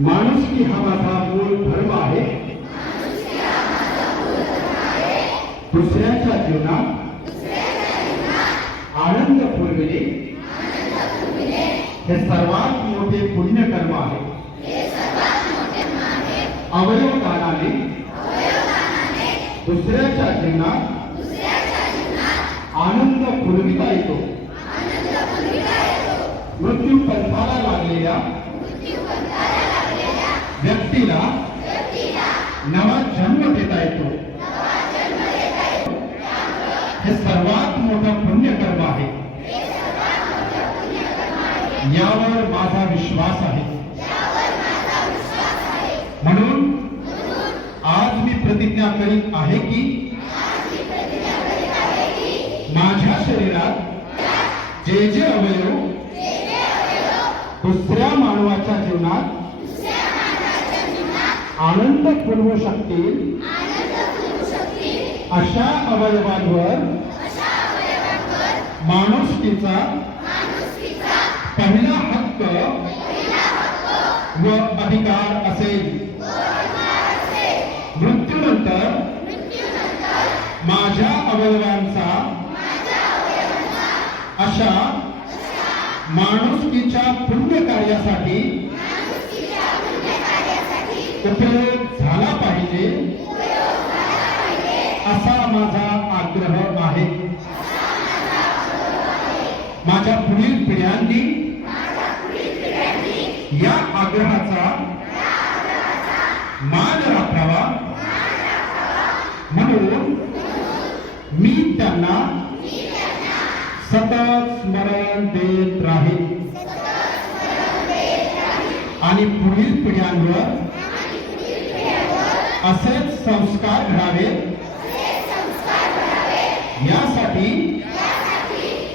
माणुसकी हा माझा मूळ धर्म आहे दुसऱ्याच्या जीवनात आनंद पुरविणे हे। सर्वात मोठे पुण्यकर्म आहे अवयव दानाने दुसऱ्याच्या जीवनात आनंद पुरविता येतो मृत्यू पंथाला लागलेल्या व्यक्तीला नवा जन्म देता येतो. हे सर्वात मोठं पुण्यकर्म आहे. यावर माझा विश्वास आहे. म्हणून आज मी प्रतिज्ञा करीत आहे की माझ्या शरीरात जे जे अवयव दुसऱ्या मानवाच्या जीवनात आनंद पुरवू शकतील अशा अवयवांवर माणुसकीचा पहिला हक्क व अधिकार असेल. मृत्यूनंतर माझ्या अवयवांचा अशा माणुसकीच्या पुण्य कार्यासाठी उपयोग झाला पाहिजे. असा माझा आग्रह आहे. माझ्या पुढील पिढ्यांनी या आग्रहाचा मान राखावा. म्हणून मी त्यांना सतत स्मरण देत राहील आणि पुढील पिढ्यांवर असेच संस्कार घडावे यासाठी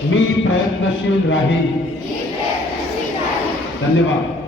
मी प्रयत्नशील राहील धन्यवाद.